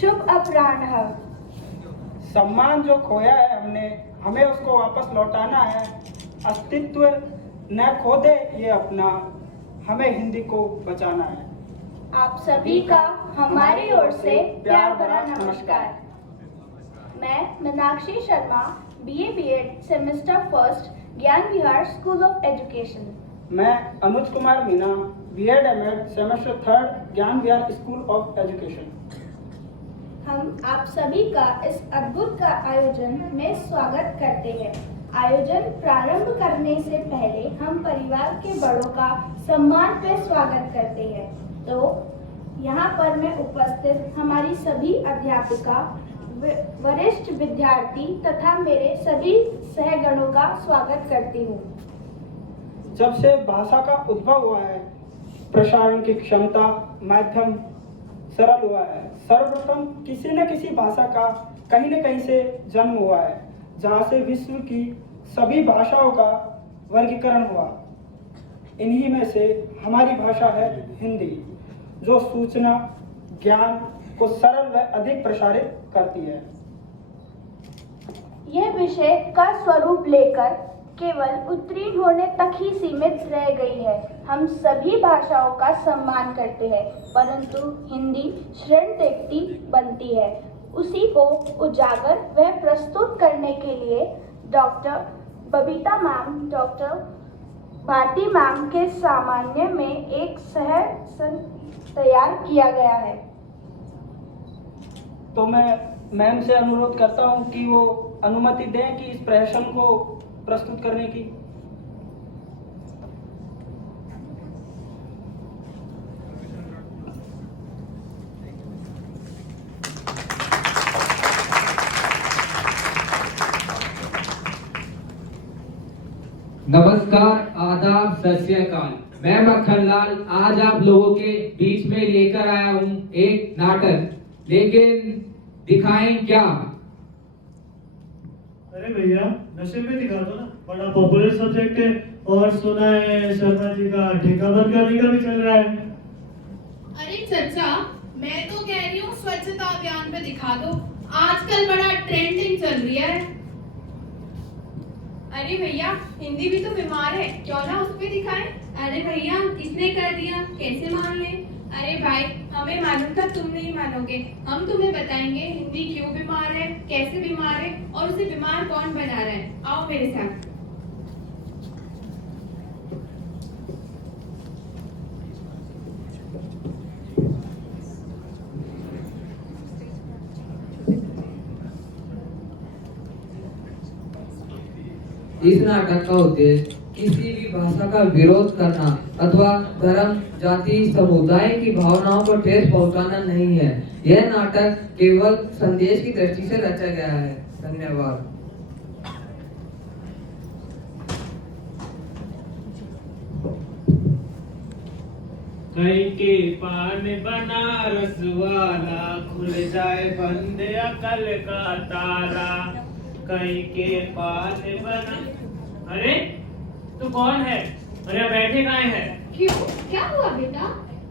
शुभ अपराह्न। सम्मान जो खोया है हमने, हमें उसको वापस लौटाना है। अस्तित्व न खो दे ये अपना, हमें हिंदी को बचाना है। आप सभी का हमारी ओर से प्यार भरा नमस्कार। मैं Meenakshi Sharma, BA BEd semester first, Gyan Vihar school of education. मैं Anuj Kumar Meena, B.Ed M.Ed semester third, Gyan Vihar school of education. हम आप सभी का इस अद्भुत का आयोजन में स्वागत करते हैं। आयोजन प्रारंभ करने से पहले हम परिवार के बड़ों का सम्मान पे स्वागत करते हैं। तो यहाँ पर मैं उपस्थित हमारी सभी अध्यापिका, वरिष्ठ विद्यार्थी तथा मेरे सभी सहगणों का स्वागत करती हूँ। जब से भाषा का उद्भव हुआ है, प्रसारण की क्षमता, माध्यम सरल हुआ है। सर्वप्रथम किसी न किसी भाषा का कहीं न कहीं से जन्म हुआ है, जहाँ से विश्व की सभी भाषाओं का वर्गीकरण हुआ। इन्हीं में से हमारी भाषा है हिंदी, जो सूचना ज्ञान को सरल व अधिक प्रसारित करती है। यह विषय का स्वरूप लेकर केवल उत्तीर्ण होने तक ही सीमित रह गई है। हम सभी भाषाओं का सम्मान करते हैं, परंतु हिंदी शरण टेकती बनती है। उसी को उजागर व प्रस्तुत करने के लिए doctor Babita ma'am, doctor Bharti ma'am के सामान्य में एक सहसन तैयार किया गया है। तो मैं मैम से अनुरोध करता हूँ कि वो अनुमति दें कि इस प्रहसन को प्रस्तुत करने की। नमस्कार, आदाब, सत श्री अकाल। मैं मक्खनलाल आज आप लोगों के बीच में लेकर आया हूँ एक नाटक, लेकिन दिखाएं क्या? अरे भैया, नशे में दिखा दो ना, बड़ा पॉपुलर सब्जेक्ट है। और सुना है शर्मा जी का ठेका बंद करने का भी चल रहा है। अरे चचा, मैं तो कह रही हूँ स्वच्छता अभियान पे दिखा दो, आजकल बड़ा ट्रेंडिंग चल रही है। अरे भैया, हिंदी भी तो बीमार है, क्यों ना उस पे दिखाएं? अरे भैया, किसने कर दिया, कैसे मान ले? अरे भाई, हमें मालूम था तुम नहीं मानोगे। हम तुम्हें बताएंगे हिंदी क्यों बीमार है, कैसे बीमार है और उसे बीमार कौन बना रहा है। आओ मेरे साथ। इस नाटक का उद्देश्य किसी भी भाषा का विरोध करना अथवा धर्म, जाति, समुदाय की भावनाओं को ठेस पहुंचाना नहीं है। यह नाटक केवल संदेश की दृष्टि से रचा गया है। धन्यवाद। कहीं के पान बनारस वाला, खुल जाए बंद अकल का ताला। कहीं के पान बना। अरे तू कौन है? अरे बैठे काहे है? क्यों, क्या हुआ बेटा?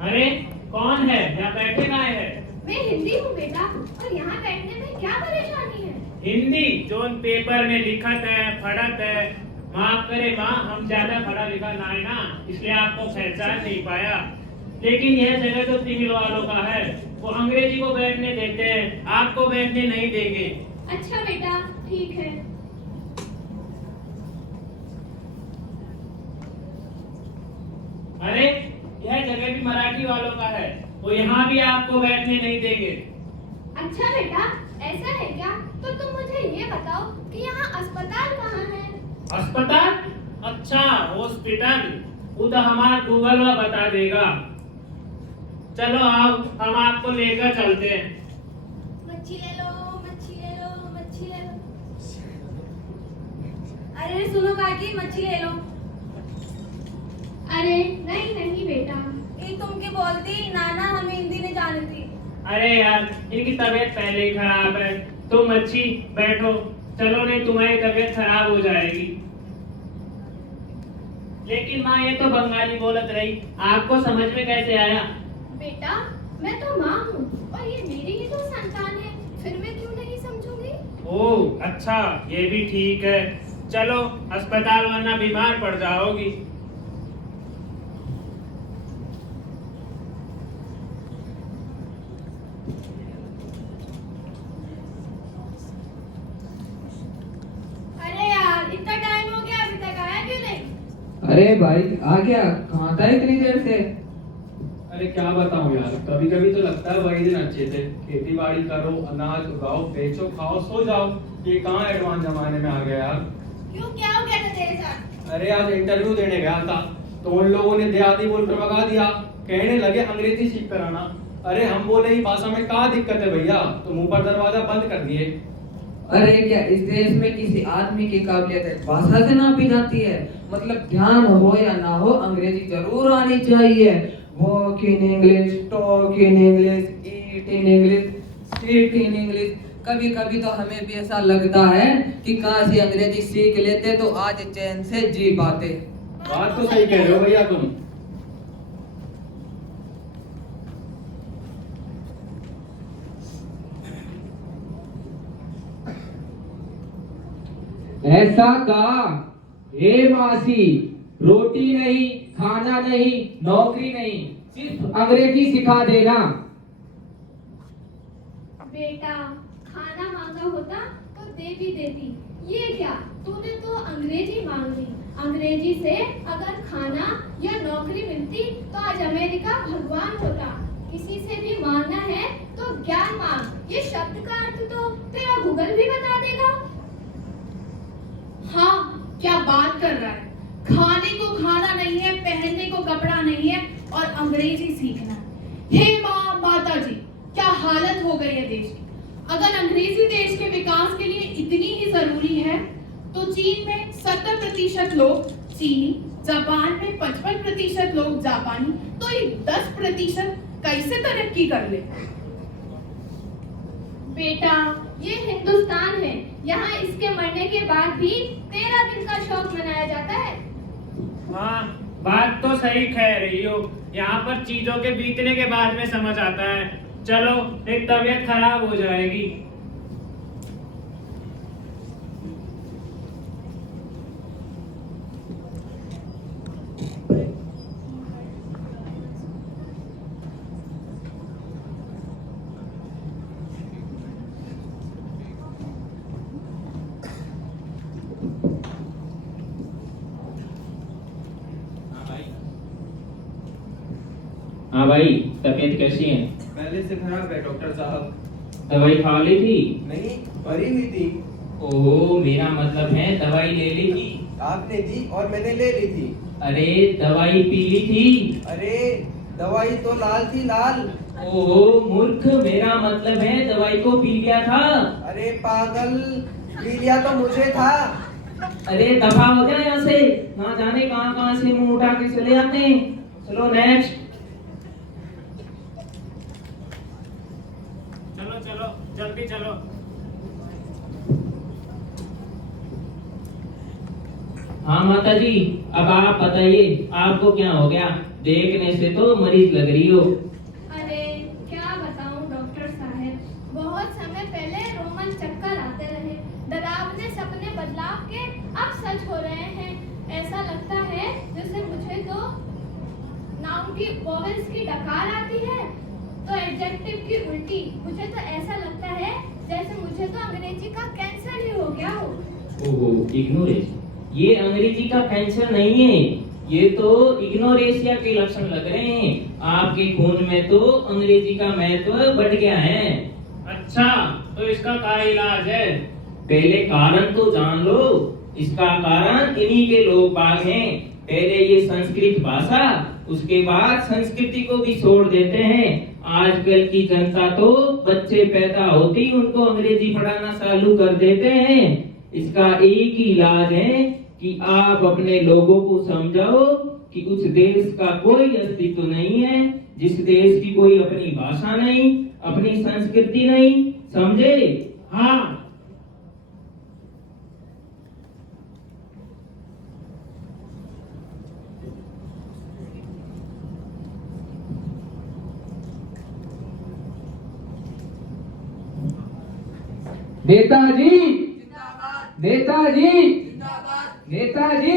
अरे कौन है? यहाँ बैठे काहे है? मैं हिंदी हूँ बेटा, और यहाँ बैठने में क्या परेशानी है? हिंदी जोन पेपर में लिखत है, पढ़त है। माफ करे माँ, हम ज्यादा पढ़ा लिखा ना है ना, इसलिए आपको पहचान नहीं पाया। लेकिन यह जगह तो तिमिल वालों का है, वो अंग्रेजी को बैठने देते हैं, आपको बैठने नहीं देंगे। अच्छा बेटा, ठीक है। अरे यह जगह भी मराठी वालों का है, वो यहाँ भी आपको बैठने नहीं देंगे। अच्छा बेटा, ऐसा है क्या? तो तुम मुझे ये बताओ कि यहाँ अस्पताल कहाँ है? अस्पताल? अच्छा, हॉस्पिटल। वो तो हमारा गूगल में बता देगा। चलो आओ, हम आपको लेकर चलते हैं। मच्छी ले लो, मच्छी ले लो, मच्छी ले लो। अरे सुनो काकी, मच्छी ले लो। अरे नहीं नहीं बेटा, ये तुम के बोलती नाना, हमें हिंदी नहीं जानती। अरे यार, इनकी तबीयत पहले ही खराब है। तुम मच्छी बैठो, चलो नहीं तुम्हारी तबीयत खराब हो जाएगी। लेकिन माँ, ये तो बंगाली बोलत रही, आपको समझ में कैसे आया? बेटा, मैं तो माँ हूँ और ये मेरी ही तो संतान है, फिर मैं क्यों नहीं समझूंगी? ओह अच्छा, ये भी ठीक है। चलो अस्पताल, वरना बीमार पड़ जाओगी। अरे यार, इतना टाइम हो गया, अभी तक आया क्यों नहीं? अरे भाई आ गया, कहाँ था इतनी देर से? अरे क्या बताऊं यार, कभी कभी तो लगता है वही दिन अच्छे थे। खेती बाड़ी करो, अनाज उगाओ, बेचो, खाओ, सो जाओ। ये कहाँ एडवांस जमाने में आ गया यार। क्यों, क्या हो गया था तेरे साथ? अरे आज इंटरव्यू देने गया था तो उन लोगों ने देहाती बोलकर भगा दिया। कहने लगे अंग्रेजी सीख कर आना। अरे हम बोले ही भाषा में क्या दिक्कत है भैया, तो मुंह पर दरवाजा बंद कर दिए। अरे क्या इस देश में किसी आदमी की काबिलियत भाषा से नापी जाती है? मतलब ध्यान हो या ना हो, अंग्रेजी जरूर आनी चाहिए। Walk in English, talk in English, eat in English, sit in English. कभी कभी तो हमें भी ऐसा लगता है कि काश ये अंग्रेजी सीख लेते तो आज चैन से जी पाते। बात तो सही कह रहे हो भैया तुम। ऐसा का हे मासी, रोटी नहीं, खाना नहीं, नौकरी नहीं, सिर्फ अंग्रेजी सिखा देना। बेटा, खाना मांगा होता तो दे भी देती, ये क्या, तूने तो अंग्रेजी मांग ली। अंग्रेजी से अगर खाना या नौकरी मिलती तो आज अमेरिका भगवान होता। किसी से भी मांगना है तो ज्ञान मांग, ये शब्द का अर्थ तो तेरा गूगल भी बता देगा। हाँ, क्या बात कर रहा है। खाने को खाना नहीं है, पहनने को कपड़ा नहीं है और अंग्रेजी सीखना है। हे माँ, माता जी, क्या हालत हो गई है देश की। अगर अंग्रेजी देश के विकास के लिए इतनी ही जरूरी है तो चीन में 70% लोग चीनी, जापान में 55% लोग जापानी, तो ये 10% कैसे तरक्की कर ले। बेटा, ये हिंदुस्तान है, यहाँ इसके मरने के बाद भी 13 दिन का शौक मनाया जाता है। हाँ, बात तो सही कह रही हो। यहाँ पर चीजों के बीतने के बाद में समझ आता है। चलो, एक तबीयत खराब हो जाएगी। हाँ भाई, तबीयत कैसी है? पहले से खराब है डॉक्टर साहब। दवाई खा ली थी? नहीं, भरी हुई थी। ओहो, मेरा मतलब है दवाई ले ली थी? आपने दी और मैंने ले ली थी। अरे दवाई पी ली थी? अरे दवाई तो लाल थी, लाल। ओहो मूर्ख, मेरा मतलब है दवाई को पी लिया था। अरे पागल, पी लिया तो मुझे था। अरे दफा हो गया यहाँ से, ना जाने कहाँ कहाँ से मुंह उठा के चले आते हैं। चलो नेक्स्ट। चलो चलो, जल्दी चलो। हाँ माता जी, अब आप बताइए, आपको क्या हो गया? देखने से तो मरीज लग रही हो। अरे क्या बताऊं डॉक्टर साहब, बहुत समय पहले रोमन चक्कर आते रहे, डरावने सपने बदलाव के अब सच हो रहे हैं। ऐसा लगता है जैसे मुझे तो नाउन की वोवेल्स की डकार आती है तो एडजेक्टिव की उल्टी। मुझे तो ऐसा लगता है जैसे मुझे तो अंग्रेजी का कैंसर ही हो गया हो। ओहो, इग्नोरेंस। ये अंग्रेजी का कैंसर नहीं है, ये तो इग्नोरेशिया के लक्षण लग रहे हैं। आपके खून में तो अंग्रेजी का महत्व बढ़ गया है। अच्छा, तो इसका क्या इलाज है? पहले कारण तो जान लो। इसका कारण इन्हीं के लोग बाग हैं। पहले ये संस्कृत भाषा, उसके बाद संस्कृति को भी छोड़ देते हैं। आजकल की जनता तो बच्चे पैदा होते ही उनको अंग्रेजी पढ़ाना चालू कर देते हैं। इसका एक ही इलाज है कि आप अपने लोगों को समझाओ कि उस देश का कोई अस्तित्व नहीं है जिस देश की कोई अपनी भाषा नहीं, अपनी संस्कृति नहीं। समझे? हाँ। नेताजी नेताजी नेताजी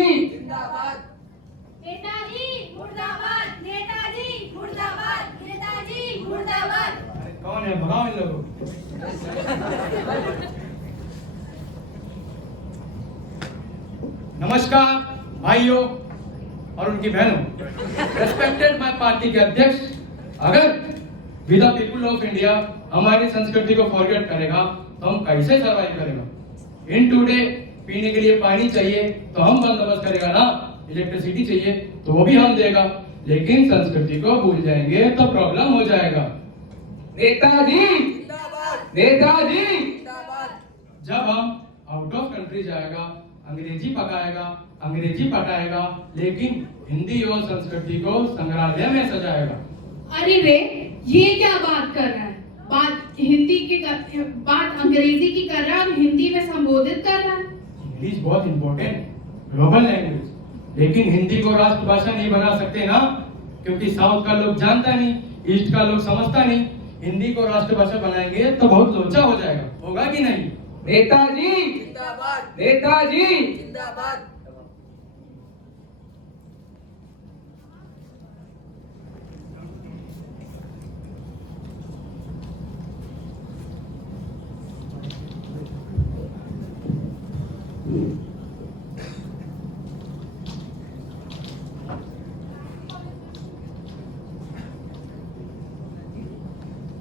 नेताजी मुर्दाबाद, नेताजी मुर्दाबाद, नेताजी मुर्दाबाद। कौन है, भगाओ इन लोगों को। नमस्कार भाइयों और उनकी बहनों, रेस्पेक्टेड माय पार्टी के अध्यक्ष, अगर with the people of India हमारी संस्कृति को फॉरगेट करेगा तो हम कैसे सरवाइव करेगा। इन टुडे पीने के लिए पानी चाहिए तो हम बंदोबस्त करेगा ना, इलेक्ट्रिसिटी चाहिए तो वो भी हम देगा, लेकिन संस्कृति को भूल जाएंगे तो प्रॉब्लम हो जाएगा। नेताजी नेताजी जब हम आउट ऑफ कंट्री जाएगा, अंग्रेजी पकाएगा, अंग्रेजी पटाएगा, लेकिन हिंदी और संस्कृति को संग्रहालय में सजाएगा। अरे रे, ये क्या बात कर रहा है? बात हिंदी की बात अंग्रेजी की कर रहा है और हिंदी में संबोधित कर रहा है। इंग्लिश बहुत इंपॉर्टेंट ग्लोबल लैंग्वेज, लेकिन हिंदी को राष्ट्रभाषा नहीं बना सकते ना, क्योंकि साउथ का लोग जानता नहीं, ईस्ट का लोग समझता नहीं। हिंदी को राष्ट्रभाषा बनाएंगे तो बहुत लोचा हो जाएगा, होगा कि नहीं? नेताजी नेताजी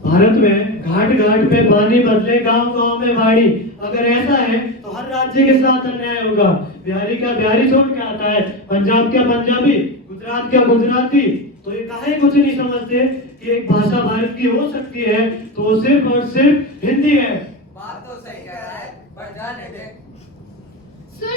भारत में घाट घाट पे पानी बदले, गांव गांव में बाड़ी। अगर ऐसा है तो हर राज्य के साथ अन्याय होगा। बिहारी का बिहारी छोड़ के आता है, पंजाब का पंजाबी, गुजरात का गुजराती। तो ये काहे कुछ नहीं समझते कि एक भाषा भारत की हो सकती है तो वो सिर्फ और सिर्फ हिंदी है। बात तो सही कह रहा है, पर जाने दे। सुन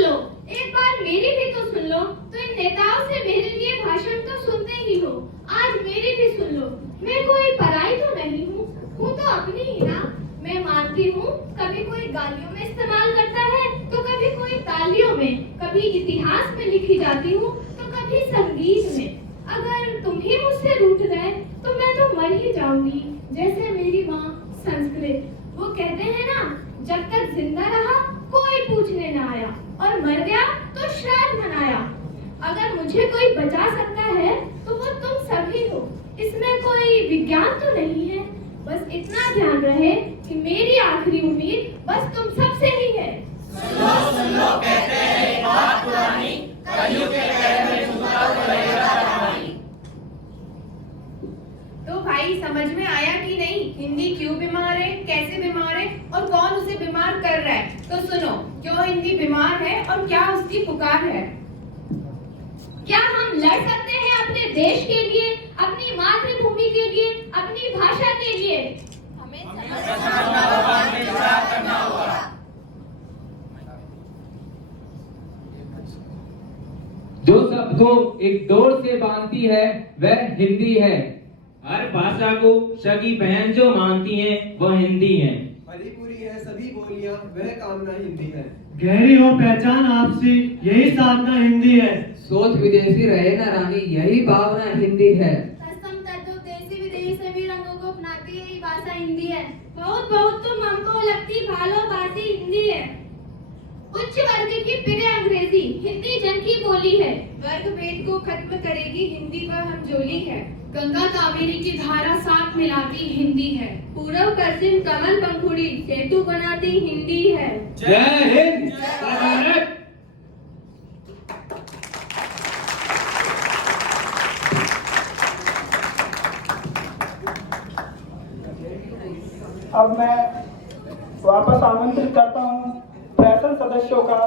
लो, एक बार मेरी भी तो सुन लो। तो इन नेताओं से मेरे लिए भाषण तो सुनते ही हो, आज मेरी भी सुन लो। मैं कोई पराई तो नहीं हूँ तो अपनी ही ना। मैं मानती हूँ कभी कोई गालियों में इस्तेमाल करता है तो कभी कोई तालियों में, कभी इतिहास में लिखी जाती हूँ तो कभी संगीत में। अगर तुम ही मुझसे रूठ गए तो मैं तो मर ही जाऊंगी, जैसे मेरी माँ संस्कृत। वो कहते हैं ना, जब तक जिंदा रहा कोई पूछने ना आया और मर गया तो श्राद्ध मनाया। अगर मुझे कोई बचा सकता है तो वो तुम सभी हो। इसमें कोई विज्ञान तो नहीं है, बस इतना ध्यान रहे कि मेरी आखिरी उम्मीद बस तुम सबसे ही है। सुन लो कहते हैं एक बात पुरानी, कलयुग के कहर में झुका तो रहेगा रानी। तो भाई समझ में आया कि नहीं, हिंदी क्यों बीमार है, कैसे बीमार है और कौन उसे बीमार कर रहा है? तो सुनो, क्यों हिंदी बीमार है और क्या उसकी पुकार है। क्या हम लड़ सकते हैं अपने देश के लिए, अपनी मातृभूमि के लिए, अपनी भाषा के लिए? हमें करना होगा। जो सबको एक डोर से बांधती है वह हिंदी है। हर भाषा को सगी बहन जो मानती हैं वह हिंदी है। परिपूरी है सभी बोलियां, वह कामना हिंदी है। गहरी हो पहचान आपसी, यही साधना हिंदी है। सोच विदेशी रहे ना रानी, यही भावना हिंदी है। तत्सम तद्भव देशी विदेशी सभी रंगों को अपनाती है, ये भाषा हिंदी है। बहुत बहुत तुम हमको लगती भालो बासी हिंदी है। उच्च वर्ग की प्रिय अंग्रेजी, हिंदी जन की बोली है। वर्ग भेद को खत्म करेगी हिंदी व हमजोली है। गंगा कावेरी की धारा साथ मिलाती हिंदी है। पूर्व पश्चिम कमल पंखुड़ी सेतु बनाती हिंदी है। जय हिंद, जय भारत। अब मैं वापस आमंत्रित करता हूँ प्रशासन सदस्यों का